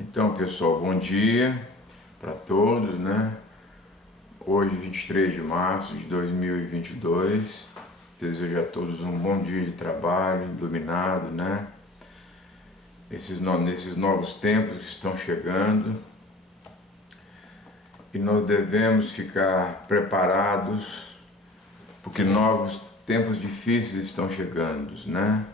Então, pessoal, bom dia para todos, né? Hoje, 23 de março de 2022. Desejo a todos um bom dia de trabalho, iluminado, né? Nesses novos tempos que estão chegando. E nós devemos ficar preparados, porque novos tempos difíceis estão chegando, né?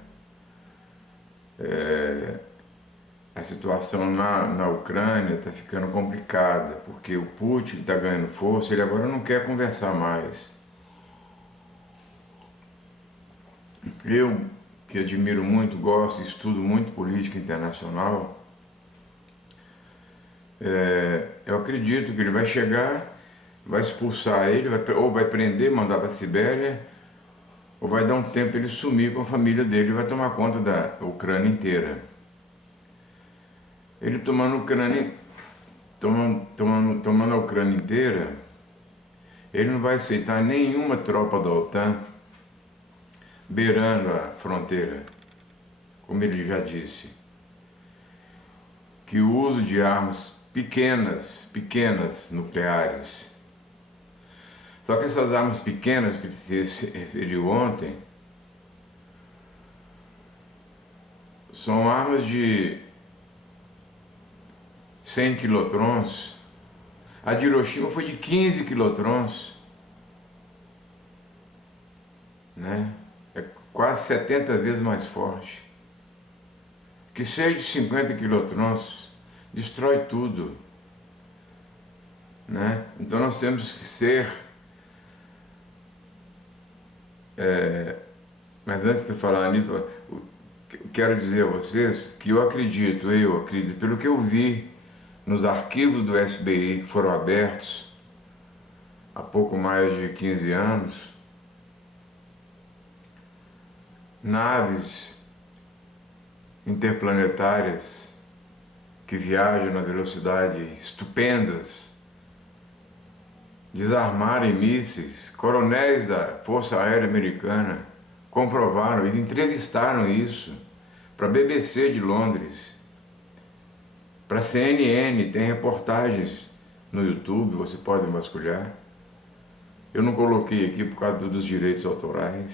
A situação na Ucrânia está ficando complicada, porque o Putin está ganhando força, ele agora não quer conversar mais. Eu, que admiro muito, gosto, estudo muito política internacional, eu acredito que ele vai chegar, vai expulsar ele, ou vai prender, mandar para a Sibéria, ou vai dar um tempo ele sumir com a família dele e vai tomar conta da Ucrânia inteira. Ele tomando a Ucrânia, tomando a Ucrânia inteira, ele não vai aceitar nenhuma tropa da OTAN beirando a fronteira, como ele já disse, que o uso de armas pequenas nucleares. Só que essas armas pequenas que ele se referiu ontem são armas de 100 quilotrons. A de Hiroshima foi de 15 quilotrons, né? É quase 70 vezes mais forte. Que cheio de 50 quilotrons destrói tudo, né? Então nós temos que ser... Mas antes de falar nisso, quero dizer a vocês que eu acredito, pelo que eu vi nos arquivos do FBI que foram abertos há pouco mais de 15 anos, naves interplanetárias que viajam na velocidade estupendas, desarmarem mísseis. Coronéis da Força Aérea Americana comprovaram, eles entrevistaram isso para a BBC de Londres, para a CNN, tem reportagens no YouTube, você pode vasculhar. Eu não coloquei aqui por causa dos direitos autorais.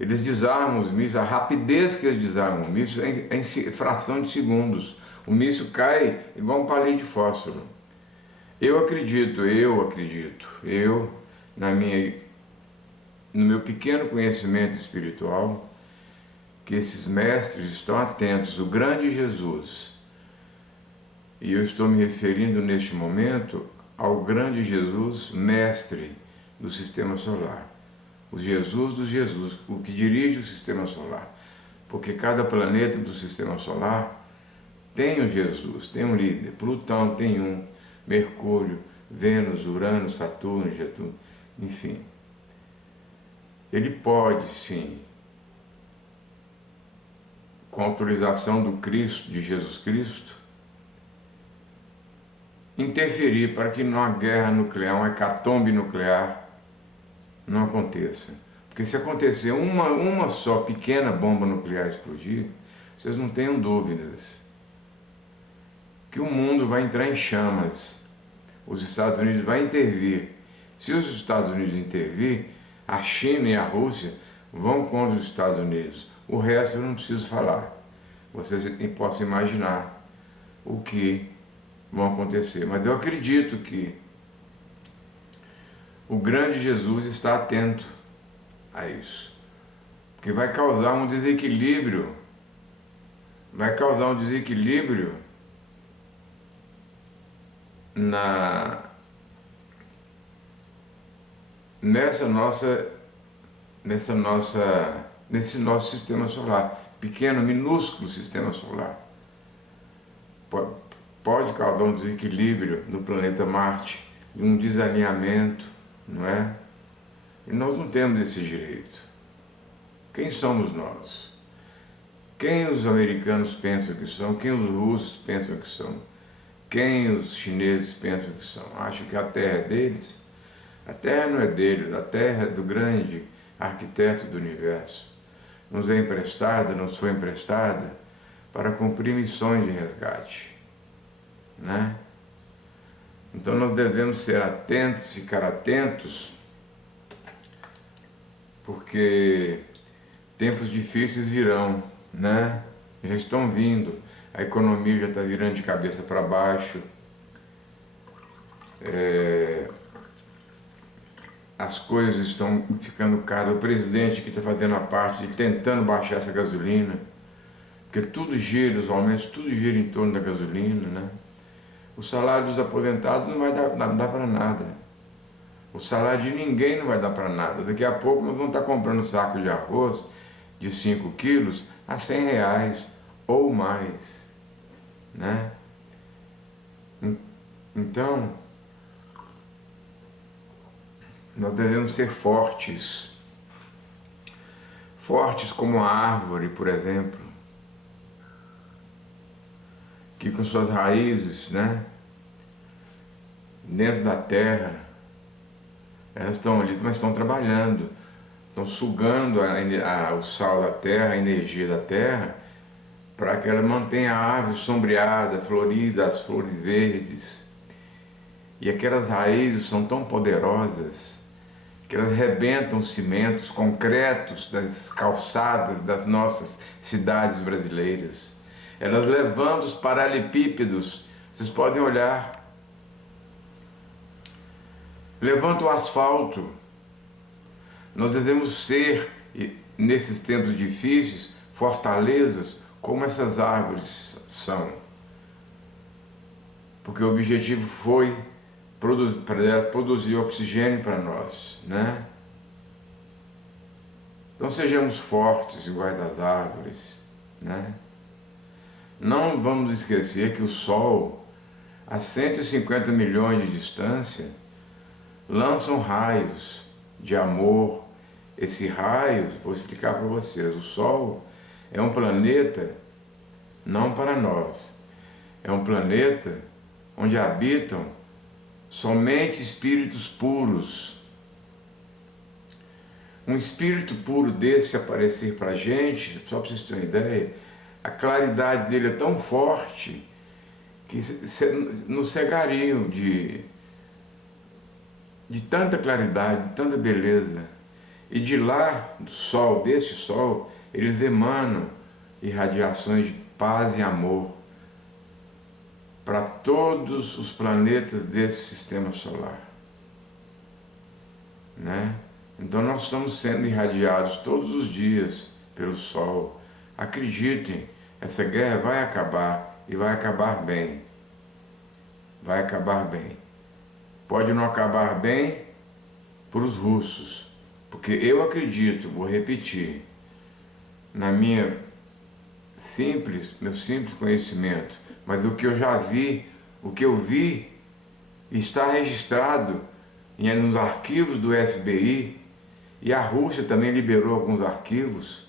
Eles desarmam os mísseis, a rapidez que eles desarmam o míssil é em fração de segundos. O míssil cai igual um palito de fósforo. Eu acredito, no meu pequeno conhecimento espiritual, que esses mestres estão atentos, o grande Jesus, e eu estou me referindo neste momento ao grande Jesus, mestre do Sistema Solar, o Jesus dos Jesus, o que dirige o Sistema Solar, porque cada planeta do Sistema Solar tem um Jesus, tem um líder. Plutão tem um, Mercúrio, Vênus, Urano, Saturno, enfim. Ele pode, sim, com autorização do Cristo, de Jesus Cristo, interferir para que uma guerra nuclear, uma hecatombe nuclear, não aconteça. Porque se acontecer uma só pequena bomba nuclear explodir, vocês não tenham dúvidas que o mundo vai entrar em chamas. Os Estados Unidos vão intervir. Se os Estados Unidos intervir, a China e a Rússia vão contra os Estados Unidos. O resto eu não preciso falar. Vocês possam imaginar o que vão acontecer. Mas eu acredito que o grande Jesus está atento a isso. Porque vai causar um desequilíbrio. Nesse nosso sistema solar, pequeno, minúsculo sistema solar. Pode causar um desequilíbrio no planeta Marte, um desalinhamento, não é? E nós não temos esse direito. Quem somos nós? Quem os americanos pensam que são? Quem os russos pensam que são? Quem os chineses pensam que são? Acham que a Terra é deles? A Terra não é deles, a Terra é do grande arquiteto do universo. Nos é emprestada, nos foi emprestada para cumprir missões de resgate, né? Então nós devemos ser atentos, ficar atentos, porque tempos difíceis virão, né? Já estão vindo, a economia já está virando de cabeça para baixo, as coisas estão ficando caras, o presidente que está fazendo a parte de tentando baixar essa gasolina, porque tudo gira, os aumentos, tudo gira em torno da gasolina, né? O salário dos aposentados não vai dar para nada. O salário de ninguém não vai dar para nada. Daqui a pouco nós vamos estar comprando saco de arroz de 5 quilos a R$100 ou mais, né? Então, nós devemos ser fortes. Fortes como a árvore, por exemplo, que com suas raízes, né, dentro da terra, elas estão ali, mas estão trabalhando, estão sugando o sal da terra, a energia da terra, para que ela mantenha a árvore sombreada, florida, as flores verdes. E aquelas raízes são tão poderosas que elas rebentam os cimentos concretos das calçadas das nossas cidades brasileiras. Elas levantam os paralelepípedos, vocês podem olhar, levantam o asfalto. Nós devemos ser, nesses tempos difíceis, fortalezas como essas árvores são. Porque o objetivo foi produzir oxigênio para nós, né? Então sejamos fortes igual das árvores, né? Não vamos esquecer que o Sol, a 150 milhões de distância, lançam raios de amor. Esse raio, vou explicar para vocês, o Sol é um planeta não para nós, é um planeta onde habitam somente espíritos puros. Um espírito puro desse aparecer para a gente, só para vocês terem uma ideia, a claridade dele é tão forte que nos cegariam de tanta claridade, de tanta beleza. E de lá, do Sol, desse Sol, eles emanam irradiações de paz e amor para todos os planetas desse sistema solar, né? Então nós estamos sendo irradiados todos os dias pelo Sol. Acreditem, essa guerra vai acabar e vai acabar bem. Vai acabar bem. Pode não acabar bem para os russos, porque eu acredito, vou repetir, na meu simples conhecimento, mas o que eu já vi, o que eu vi está registrado nos arquivos do FBI, e a Rússia também liberou alguns arquivos,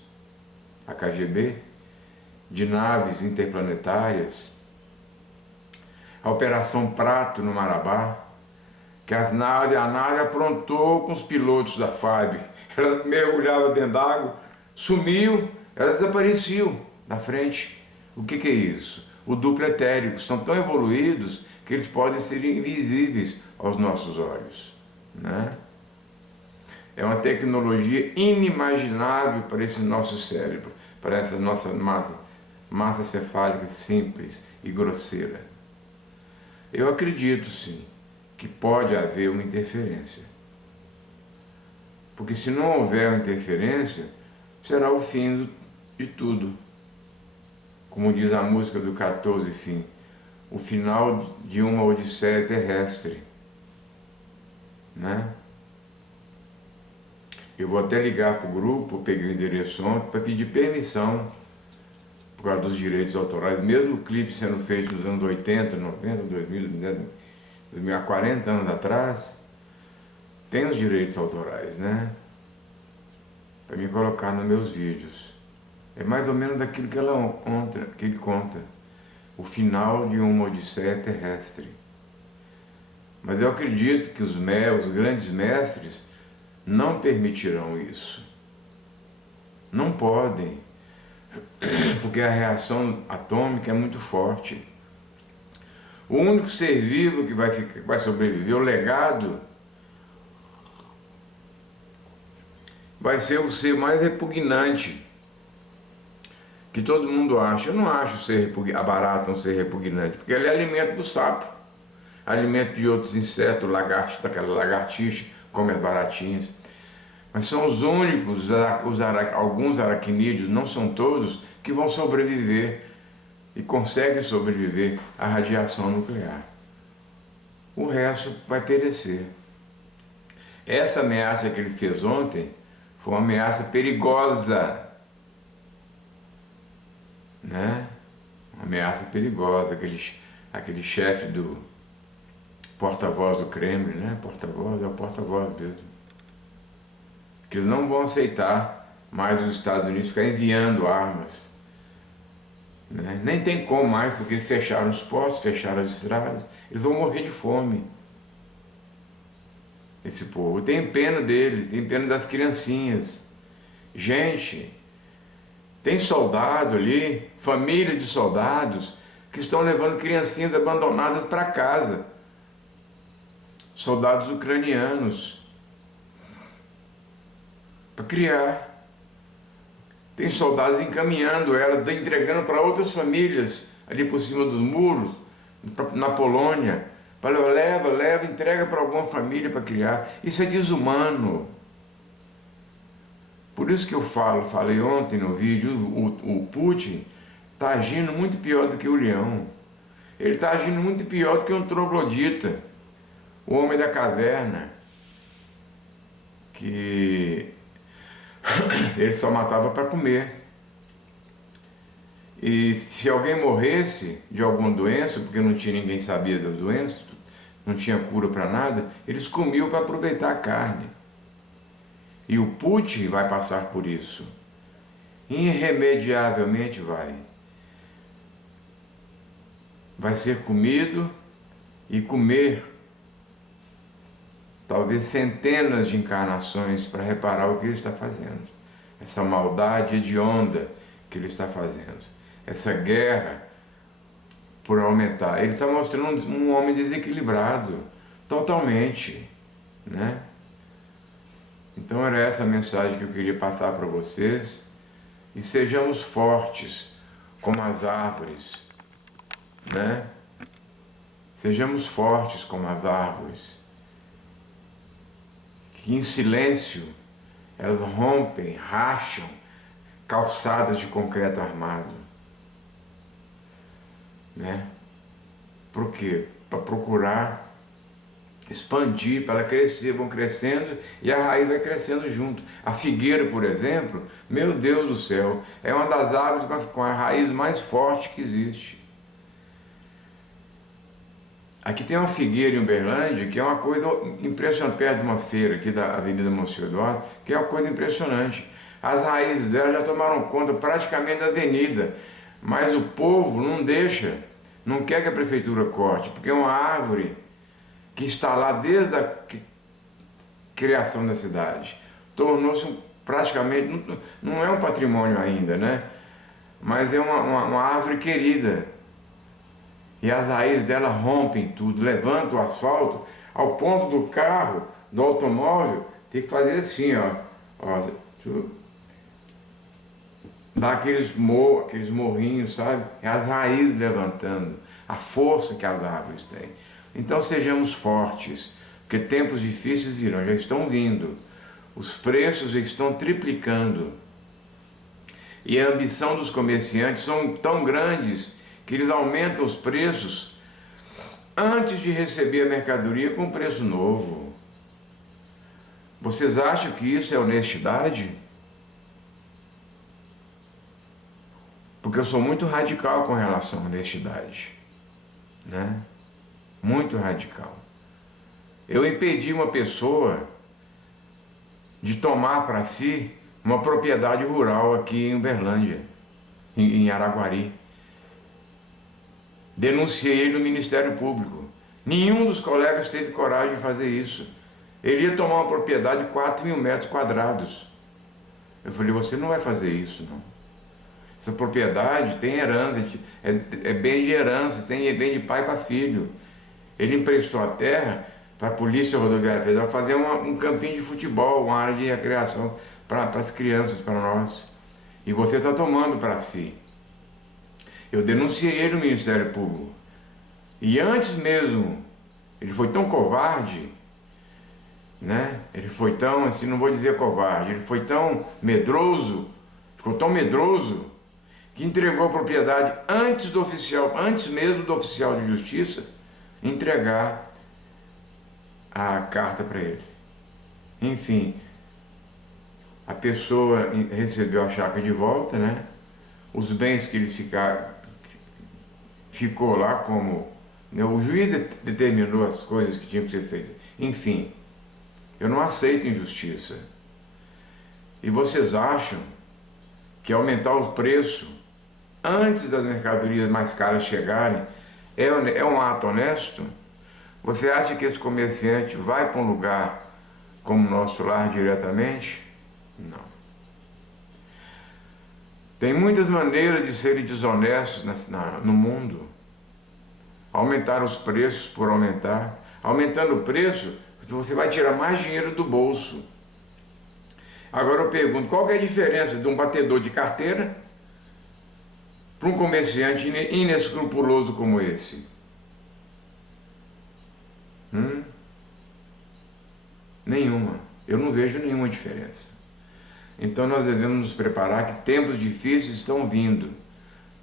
a KGB, de naves interplanetárias, a Operação Prato no Marabá, que a nave aprontou com os pilotos da FAB. Ela mergulhava dentro d'água, sumiu, elas desapareciam da frente. O que é isso? O duplo etérico. Estão tão evoluídos que eles podem ser invisíveis aos nossos olhos, né? É uma tecnologia inimaginável para esse nosso cérebro, para essa nossa massa cefálica simples e grosseira. Eu acredito sim que pode haver uma interferência, porque se não houver uma interferência, será o fim de tudo. Como diz a música do 14 Fim, o final de uma odisseia terrestre, né? Eu vou até ligar para o grupo, peguei o endereço ontem, para pedir permissão por causa dos direitos autorais, mesmo o clipe sendo feito nos anos 80, 90, 2000, há 40 anos atrás, tem os direitos autorais, né? Para me colocar nos meus vídeos. É mais ou menos daquilo que ele conta, o final de uma odisseia terrestre. Mas eu acredito que os grandes mestres não permitirão isso. Não podem. porque a reação atômica é muito forte. O único ser vivo que vai sobreviver, o legado, vai ser o ser mais repugnante, que todo mundo acha. Eu não acho a barata um ser repugnante, porque ele é alimento do sapo, alimento de outros insetos, daquela lagartixa, come as baratinhas. Mas são os únicos, alguns aracnídeos, não são todos, que vão sobreviver e conseguem sobreviver à radiação nuclear. O resto vai perecer. Essa ameaça que ele fez ontem foi uma ameaça perigosa, né? Uma ameaça perigosa, aquele chefe do porta-voz do Kremlin, né? Porta-voz, é o porta-voz mesmo. Que eles não vão aceitar mais os Estados Unidos ficar enviando armas, né? Nem tem como mais, porque eles fecharam os portos, fecharam as estradas, eles vão morrer de fome. Esse povo, tem pena deles, tem pena das criancinhas. Gente, tem soldado ali, famílias de soldados, que estão levando criancinhas abandonadas para casa. Soldados ucranianos, para criar. Tem soldados encaminhando elas, entregando para outras famílias, ali por cima dos muros, na Polônia. Leva, entrega para alguma família para criar. Isso é desumano. Por isso que eu falei ontem no vídeo, o Putin está agindo muito pior do que o leão. Ele está agindo muito pior do que um troglodita, o homem da caverna, que ele só matava para comer. E se alguém morresse de alguma doença, porque não tinha ninguém sabia das doenças, não tinha cura para nada, eles comiam para aproveitar a carne. E o Putin vai passar por isso. Irremediavelmente vai. Vai ser comido e comer talvez centenas de encarnações para reparar o que ele está fazendo. Essa maldade hedionda que ele está fazendo. Essa guerra por aumentar. Ele está mostrando um homem desequilibrado, totalmente, né? Então era essa a mensagem que eu queria passar para vocês. E sejamos fortes como as árvores, né? Sejamos fortes como as árvores, que em silêncio elas rompem, racham calçadas de concreto armado, né? Por quê? Para procurar expandir, para ela crescer, vão crescendo e a raiz vai crescendo junto. A figueira, por exemplo, meu Deus do céu, é uma das árvores com a raiz mais forte que existe. Aqui tem uma figueira em Uberlândia, que é uma coisa impressionante, perto de uma feira aqui da Avenida Monsenhor Eduardo, que é uma coisa impressionante. As raízes dela já tomaram conta praticamente da avenida, mas o povo não deixa, não quer que a prefeitura corte, porque é uma árvore que está lá desde a criação da cidade. Tornou-se praticamente, não é um patrimônio ainda, né? Mas é uma árvore querida. E as raízes dela rompem tudo, levantam o asfalto ao ponto do carro, do automóvel, ter que fazer assim, ó, dar aqueles morrinhos, sabe? É as raízes levantando, a força que as árvores têm. Então sejamos fortes, porque tempos difíceis virão, já estão vindo. Os preços estão triplicando. E a ambição dos comerciantes são tão grandes que eles aumentam os preços antes de receber a mercadoria com preço novo. Vocês acham que isso é honestidade? Porque eu sou muito radical com relação à honestidade, né? Muito radical. Eu impedi uma pessoa de tomar para si uma propriedade rural aqui em Uberlândia, em Araguari. Denunciei ele no Ministério Público. Nenhum dos colegas teve coragem de fazer isso. Ele ia tomar uma propriedade de 4.000 metros quadrados. Eu falei, você não vai fazer isso, não. Essa propriedade tem herança, é bem de herança, é bem de pai para filho. Ele emprestou a terra para a Polícia Rodoviária Federal fazer um campinho de futebol, uma área de recreação para as crianças, para nós. E você está tomando para si. Eu denunciei ele no Ministério Público. E antes mesmo, ele foi tão covarde, né? Ele foi tão, assim, não vou dizer covarde, ele foi tão medroso, ficou tão medroso, que entregou a propriedade antes do oficial, antes mesmo do oficial de justiça entregar a carta para ele. Enfim, a pessoa recebeu a chácara de volta, né? Os bens que eles ficou lá como, né? O juiz determinou as coisas que tinham que ser feitas. Enfim, eu não aceito injustiça. E vocês acham que aumentar o preço antes das mercadorias mais caras chegarem é um ato honesto? Você acha que esse comerciante vai para um lugar como o Nosso Lar diretamente? Não. Tem muitas maneiras de serem desonestos no mundo. Aumentar os preços por aumentar. Aumentando o preço, você vai tirar mais dinheiro do bolso. Agora eu pergunto, qual que é a diferença de um batedor de carteira para um comerciante inescrupuloso como esse? Nenhuma. Eu não vejo nenhuma diferença. Então nós devemos nos preparar que tempos difíceis estão vindo,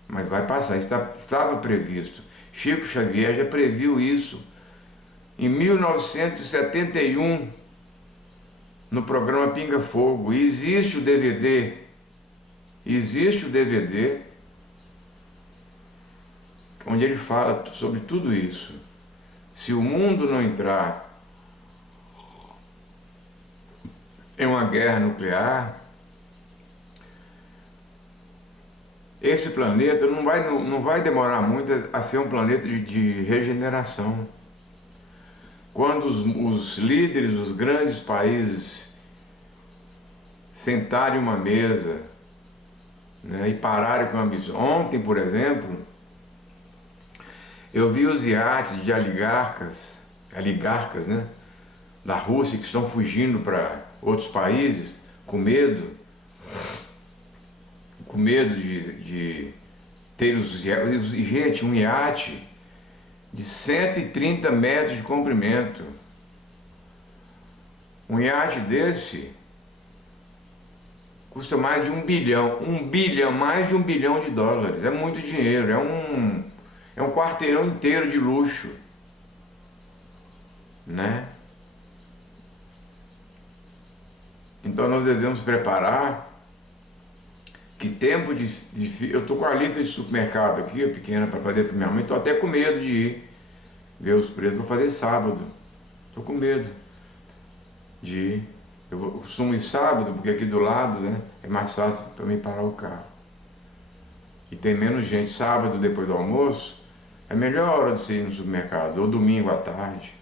mas vai passar, estava previsto. Chico Xavier já previu isso em 1971, no programa Pinga Fogo. E existe o DVD, onde ele fala sobre tudo isso. Se o mundo não entrar em uma guerra nuclear, esse planeta não vai demorar muito a ser um planeta de regeneração. Quando os líderes dos grandes países sentarem em uma mesa, né, e pararem com a ambição. Ontem, por exemplo, eu vi os iates de oligarcas, né, da Rússia que estão fugindo para outros países com medo de ter gente, um iate de 130 metros de comprimento. Um iate desse custa mais de mais de um bilhão de dólares. É muito dinheiro, é um quarteirão inteiro de luxo, né? Então nós devemos preparar que tempo de eu estou com a lista de supermercado aqui, pequena, para fazer para minha mãe. Estou até com medo de ir ver os preços. Vou fazer sábado. Estou com medo de ir. Eu costumo ir sábado, porque aqui do lado, né, é mais fácil para mim parar o carro. E tem menos gente. Sábado, depois do almoço, é a melhor hora de você ir no supermercado. Ou domingo à tarde.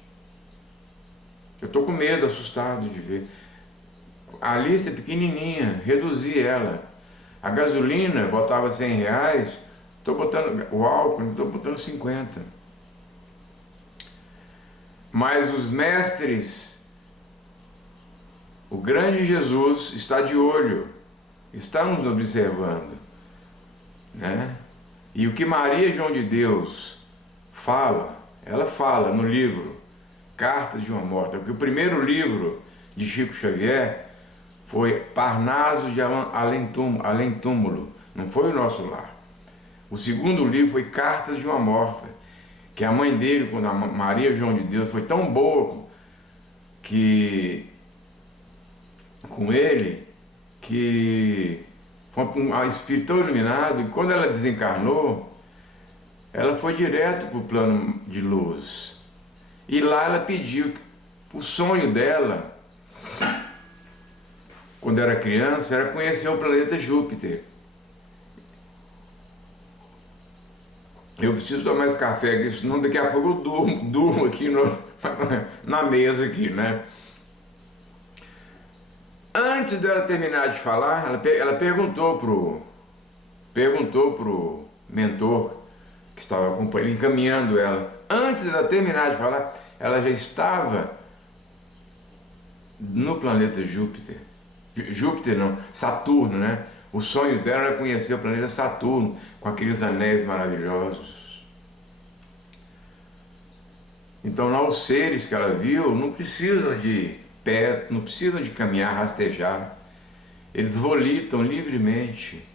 Eu estou com medo, assustado de ver. A lista é pequenininha, reduzi ela. A gasolina botava R$100, estou botando o álcool, estou botando 50. Mas os mestres, o grande Jesus está de olho, está nos observando, né? E o que Maria João de Deus fala, ela fala no livro Cartas de uma Morta, porque o primeiro livro de Chico Xavier foi Parnaso de Além Túmulo, não foi o Nosso Lar. O segundo livro foi Cartas de uma Morta, que a mãe dele, quando a Maria João de Deus, foi tão boa com ele, que foi um espírito tão iluminado, e quando ela desencarnou, ela foi direto para o plano de luz. E lá ela pediu, o sonho dela, quando era criança, era conhecer o planeta Júpiter. Eu preciso tomar esse café aqui, senão daqui a pouco eu durmo aqui na mesa aqui, né? Antes dela terminar de falar, ela perguntou perguntou para o mentor que estava acompanhando, encaminhando ela. Antes de ela terminar de falar, ela já estava no planeta Júpiter. Júpiter não, Saturno, né? O sonho dela era conhecer o planeta Saturno, com aqueles anéis maravilhosos. Então lá os seres que ela viu não precisam de pés, não precisam de caminhar, rastejar. Eles volitam livremente.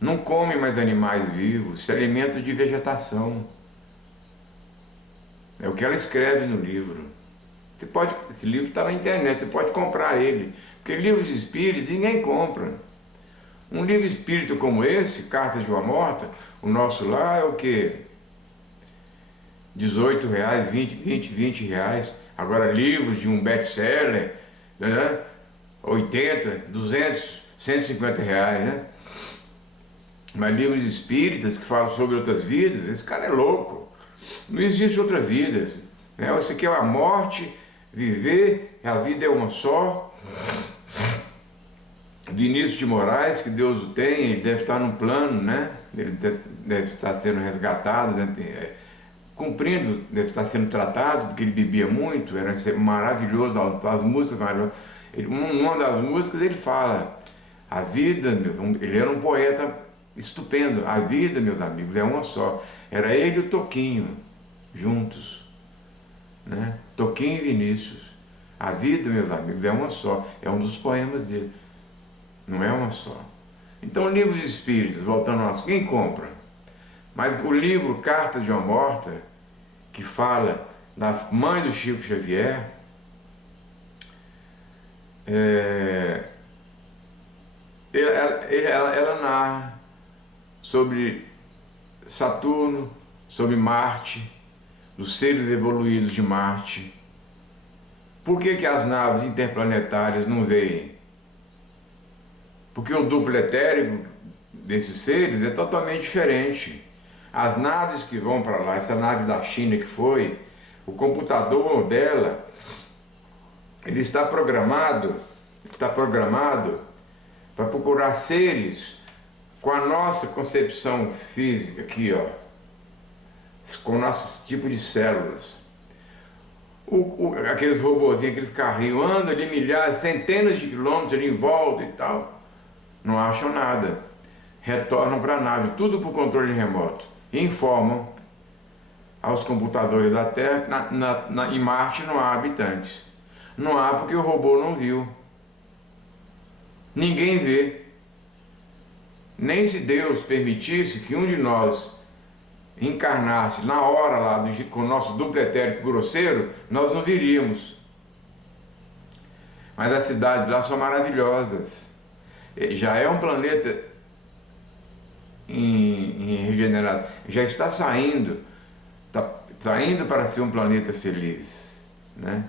Não comem mais animais vivos, se alimentam de vegetação. É o que ela escreve no livro. Esse livro está na internet, você pode comprar ele. Porque livros espíritos ninguém compra. Um livro espírito como esse, Cartas de uma Morta, o nosso lá é o quê? R$18, R$20 reais. Agora livros de um best-seller, né? 80, 200, 150 reais, né? Mas livros espíritas que falam sobre outras vidas, esse cara é louco. Não existe outra vida, né? Isso aqui é a morte, viver, a vida é uma só. Vinícius de Moraes, que Deus o tem, ele deve estar num plano, né? Ele deve estar sendo resgatado, cumprindo, deve estar sendo tratado, porque ele bebia muito, era maravilhoso, as músicas maravilhosas. Uma das músicas ele fala, a vida, ele era um poeta estupendo, a vida, meus amigos, é uma só. Era ele e o Toquinho, juntos, né? Toquinho e Vinícius. A vida, meus amigos, é uma só. É um dos poemas dele. Não é uma só. Então, livros espíritos, voltando ao nosso, quem compra? Mas o livro Cartas de uma Morta, que fala da mãe do Chico Xavier, ela narra sobre Saturno, sobre Marte, dos seres evoluídos de Marte. Por que as naves interplanetárias não veem? Porque o duplo etérico desses seres é totalmente diferente. As naves que vão para lá, essa nave da China que foi, o computador dela, ele está programado para procurar seres com a nossa concepção física aqui, ó, com o nosso tipo de células. Aqueles robozinhos, aqueles carrinhos andam ali milhares, centenas de quilômetros ali em volta e tal, não acham nada, retornam para a nave, tudo por controle remoto, e informam aos computadores da Terra que em Marte não há habitantes. Não há porque o robô não viu. Ninguém vê. Nem se Deus permitisse que um de nós encarnasse na hora lá com o nosso duplo etérico grosseiro, nós não viríamos. Mas as cidades lá são maravilhosas. Já é um planeta em regenerado. Já está saindo, está indo para ser um planeta feliz, né?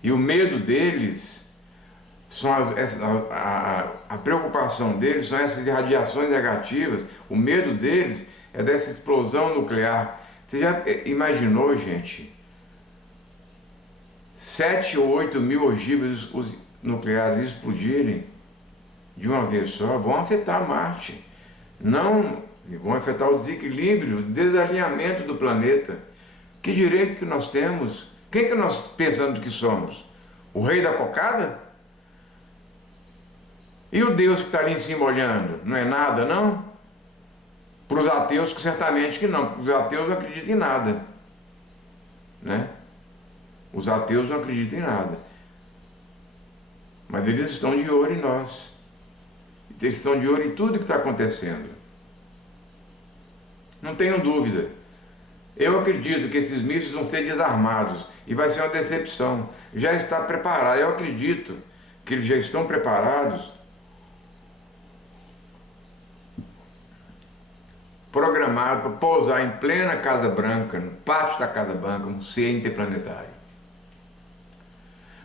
E o medo deles são a preocupação deles são essas irradiações negativas. O medo deles é dessa explosão nuclear. Você já imaginou, gente, 7 ou 8 mil ogivas nucleares explodirem de uma vez só? Vão afetar Marte. Não vão afetar o desequilíbrio, o desalinhamento do planeta. Que direito que nós temos? Quem que nós pensamos que somos? O rei da cocada? E o Deus que está ali em cima olhando? Não é nada, não? Para os ateus, certamente que não, porque os ateus não acreditam em nada, né? Os ateus não acreditam em nada. Mas eles estão de olho em nós. Eles estão de olho em tudo que está acontecendo. Não tenham dúvida. Eu acredito que esses mísseis vão ser desarmados e vai ser uma decepção. Já está preparado. Eu acredito que eles já estão preparados, programado para pousar em plena Casa Branca, no pátio da Casa Branca, um ser interplanetário.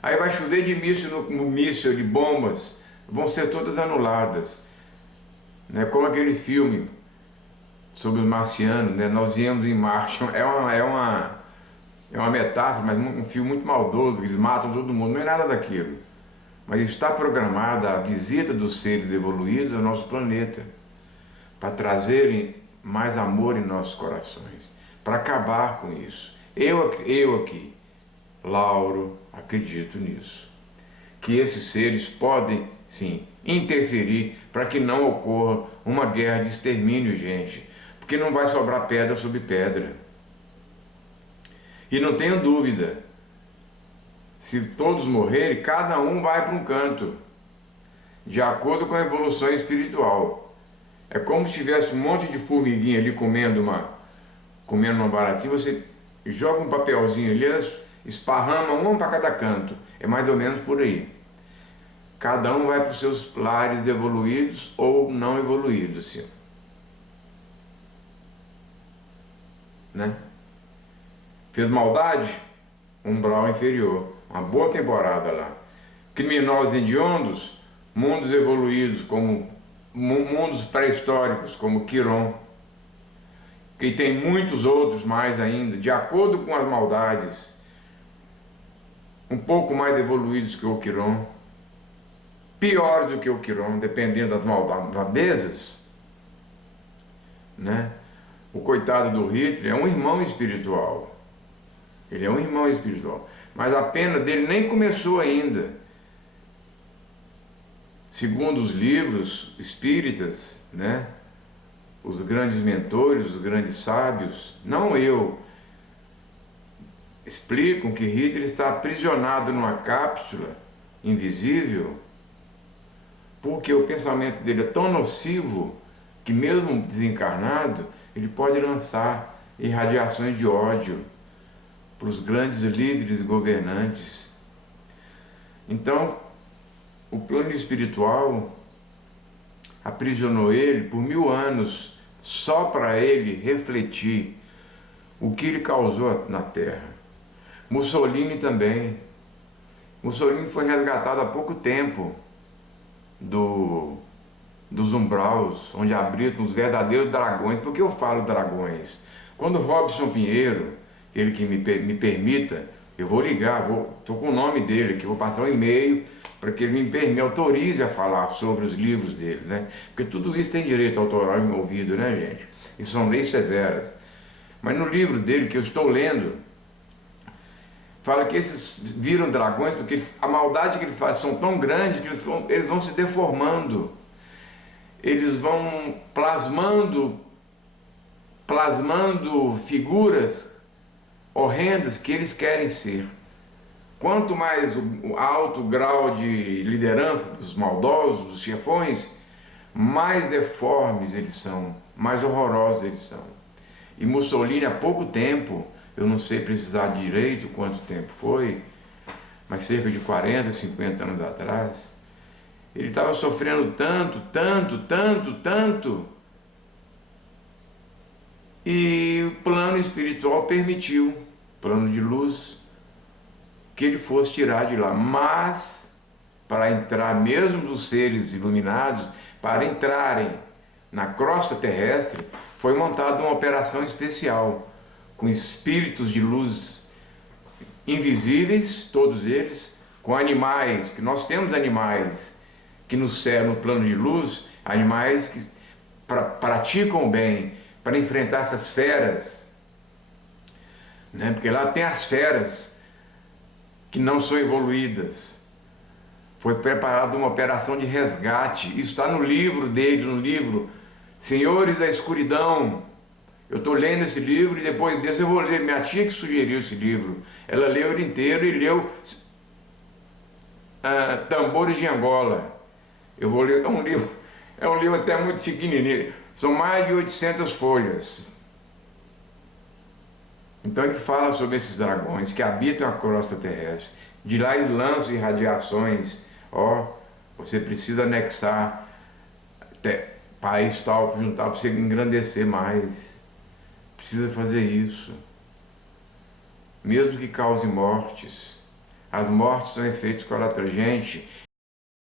Aí vai chover de míssil, de bombas, vão ser todas anuladas, né? Como aquele filme sobre os marcianos, né? Nós viemos em Marte, é uma metáfora, mas um filme muito maldoso, eles matam todo mundo, não é nada daquilo. Mas está programada a visita dos seres evoluídos ao nosso planeta. para trazerem mais amor em nossos corações, para acabar com isso. Eu aqui, Lauro, acredito nisso. Que esses seres podem, sim, interferir para que não ocorra uma guerra de extermínio, gente. Porque não vai sobrar pedra sobre pedra. E não tenho dúvida, se todos morrerem, cada um vai para um canto, de acordo com a evolução espiritual. É como se tivesse um monte de formiguinha ali comendo uma baratinha, você joga um papelzinho ali, elas esparramam um para cada canto. É mais ou menos por aí. Cada um vai para os seus lares evoluídos ou não evoluídos, assim. Né? Fez maldade? Umbral inferior. Uma boa temporada lá. Criminosos hediondos? Mundos evoluídos, como mundos pré-históricos, como Quiron. Que tem muitos outros mais ainda, de acordo com as maldades. Um pouco mais evoluídos que o Quiron. Piores do que o Quiron, dependendo das maldades, né? O coitado do Hitler é um irmão espiritual. Ele é um irmão espiritual. Mas a pena dele nem começou ainda. Segundo os livros espíritas, né? Os grandes mentores, os grandes sábios, não eu, explicam que Hitler está aprisionado numa cápsula invisível, porque o pensamento dele é tão nocivo que mesmo desencarnado, ele pode lançar irradiações de ódio para os grandes líderes e governantes. Então, o plano espiritual aprisionou ele por 1000 anos, só para ele refletir o que ele causou na Terra. Mussolini também. Mussolini foi resgatado há pouco tempo dos umbraus, onde habitam os verdadeiros dragões. Por que eu falo dragões? Quando Robson Pinheiro, ele que me permita, eu vou ligar, estou com o nome dele aqui, vou passar um e-mail para que ele me autorize a falar sobre os livros dele, né? Porque tudo isso tem direito autoral envolvido, né, gente? E são leis severas. Mas no livro dele, que eu estou lendo, fala que esses viram dragões porque a maldade que eles fazem são tão grandes que eles vão se deformando. Eles vão plasmando figuras horrendas que eles querem ser. Quanto mais o alto grau de liderança dos maldosos, dos chefões, mais deformes eles são, mais horrorosos eles são. E Mussolini, há pouco tempo, eu não sei precisar direito quanto tempo foi, mas cerca de 40, 50 anos atrás, ele estava sofrendo tanto, e o plano espiritual permitiu, plano de luz, que ele fosse tirar de lá. Mas, para entrar mesmo dos seres iluminados, para entrarem na crosta terrestre, foi montada uma operação especial, com espíritos de luz invisíveis, todos eles, com animais, que nós temos animais que nos servem no plano de luz, animais que praticam o bem, para enfrentar essas feras, né? Porque lá tem as feras que não são evoluídas. Foi preparada uma operação de resgate, isso está no livro dele, no livro Senhores da Escuridão. Eu estou lendo esse livro e depois desse eu vou ler. Minha tia que sugeriu esse livro, ela leu ele inteiro e leu Tambores de Angola. Eu vou ler, é um livro até muito pequenininho, são mais de 800 folhas. Então ele fala sobre esses dragões que habitam a crosta terrestre. De lá eles lançam irradiações. Você precisa anexar país tal, juntar para você engrandecer mais. Precisa fazer isso. Mesmo que cause mortes. As mortes são efeitos colaterais. Gente,